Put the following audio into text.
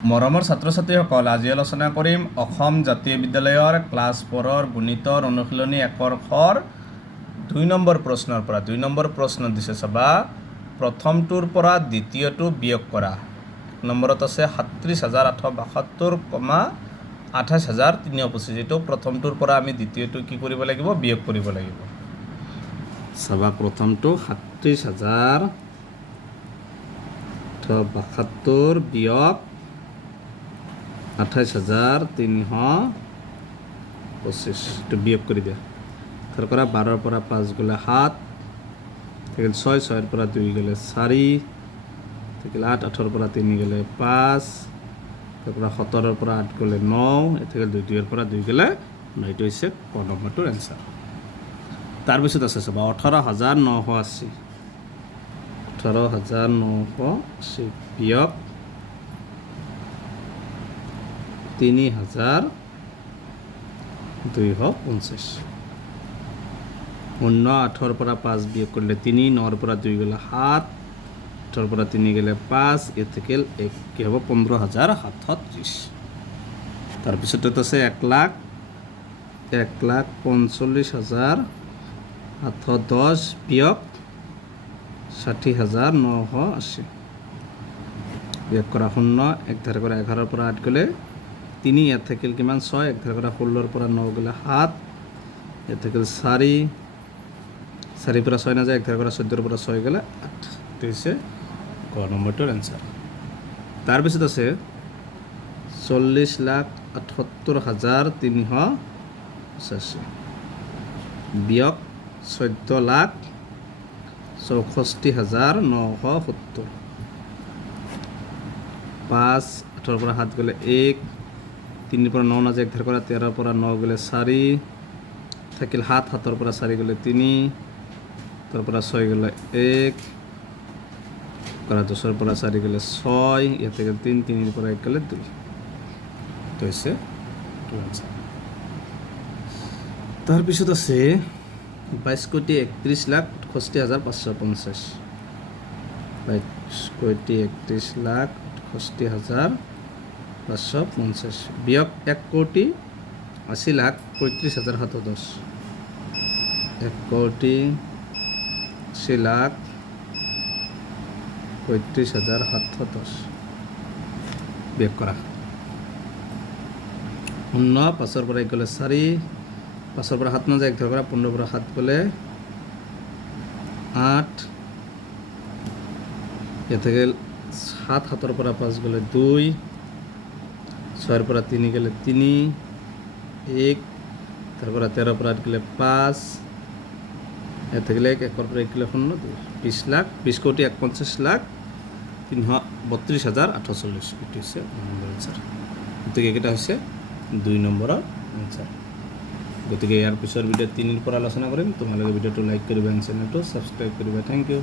মৰমৰ ছাত্ৰ ছাত্ৰীসকল, আজি আলোচনা কৰিম অসম জাতীয় বিদ্যালয়ৰ ক্লাছ 4ৰ গণিতৰ অনুশীলনী 1ৰ ৰ 2 নম্বৰ প্ৰশ্নৰ পৰা 2 নম্বৰ প্ৰশ্ন দিছে চাবা। প্ৰথমটোৰ পৰা দ্বিতীয়টো বিয়োগ কৰা। নম্বৰত আছে ৩৭,৮৭২, ২৮,৩২৫। এইটো প্ৰথমটোৰ পৰা আমি দ্বিতীয়টো কি কৰিব লাগিব? বিয়োগ কৰিব লাগিব। চাবা, প্ৰথমটো ৩৭,৮৭২ বিয়োগ ২৮,৩২৫, এইটো বিয়োগ কৰি দিয়া। তাৰ পৰা ১২ৰ পৰা ৫ গ'লে ৭, থাকিল ৬, ৬ৰ পৰা ২ গ'লে ৪, থাকিল ৮, ৮ৰ পৰা ৩ গ'লে ৫, তাৰ পৰা ১৭ৰ পৰা ৮ গ'লে ৯, থাকিল ২, ২ৰ পৰা ২ গ'লে ৯। এইটো হৈছে ক নম্বৰটোৰ এনচাৰ। তাৰপিছত আছে চাবা ১৮,৯৮০, ১৮,৯৮০ বিয়োগ ৩,২৫০। ৮ৰ পৰা ৫ বিয়োগ কৰিলে ৩, ৯ৰ পৰা ২ গ'লে ৭, ৮ৰ পৰা ৩ গ'লে ৫, ইয়াত থাকিল ১, কি হ'ব? ১৫,৭৩০। তাৰপিছত আছে ১,৪৫,৭১০ বিয়োগ ৬০,৯৮০। বিয়োগ কৰা ০, ১ ধাৰ কৰা ১১ৰ পৰা ৮ গ'লে ৩, ইয়াত থাকিল কিমান? ৬, ১ ধাৰ কৰা ১৬ৰ পৰা ৯ গ'লে ৭, ইয়াত থাকিল ৪, ৪ৰ পৰা ৬ নাযায়, ১ ধাৰ কৰা ১৪ৰ পৰা ৬ গ'লে ৮। এইটো হৈছে ক নম্বৰটোৰ এনচাৰ। তাৰপিছত আছে ৪০,৭৮,৩৮৫ বিয়োগ ১৪,৬৪,৯৭০। ৫, ৮ৰ পৰা ৭ গ'লে ১, ৩ৰ পৰা ৯ নাযায়, ১ ধাৰ কৰা ১৩ৰ পৰা ৯ গ'লে ৪, থাকিল ৭, ৭ৰ পৰা ৪ গ'লে ৩, তাৰ পৰা ৬ গ'লে ১, কৰা ১০ৰ পৰা ৪ গ'লে ৬, ইয়াত থাকিল ৩, ৩ৰ পৰা ১ গ'লে ২। এইটো হৈছে তাৰপিছত আছে ২২,৩১,৬৮,৫৫০, ২২,৩১,৬৮,৫৫০ বিয়োগ ১,৮০,৩৫,৭১০, ১,৮০,৩৫,৭১০ বিয়োগ কৰা ০, ৫ৰ পৰা ১ গ'লে ৪, ৫ৰ পৰা ৭ নাযায়, ১ ধাৰ কৰা ১৫ৰ পৰা ৭ গ'লে ৮, ইয়াত থাকিল ৭, ৭ৰ পৰা ৫ গ'লে ২, ৬ৰ পৰা ৩ গ'লে ৩, ১, তাৰ পৰা ১৩ৰ পৰা ৮ গ'লে ৫, ইয়াত থাকিলে ১, ১ৰ পৰা ১ গ'লে ০, ২০,৫,৫,৩২,৩২,৮৪০। এইটো হৈছে নম্বৰ এনচাৰ। গতিকে এইকেইটা হৈছে ২ নম্বৰৰ এনচাৰ। গতিকে ইয়াৰ পিছৰ ভিডিঅ'ত ৩ৰ পৰা আলোচনা কৰিম। তোমালোকে ভিডিঅ'টো লাইক কৰিবা, চেনেলটো ছাবস্ক্ৰাইব কৰিবা। Thank U.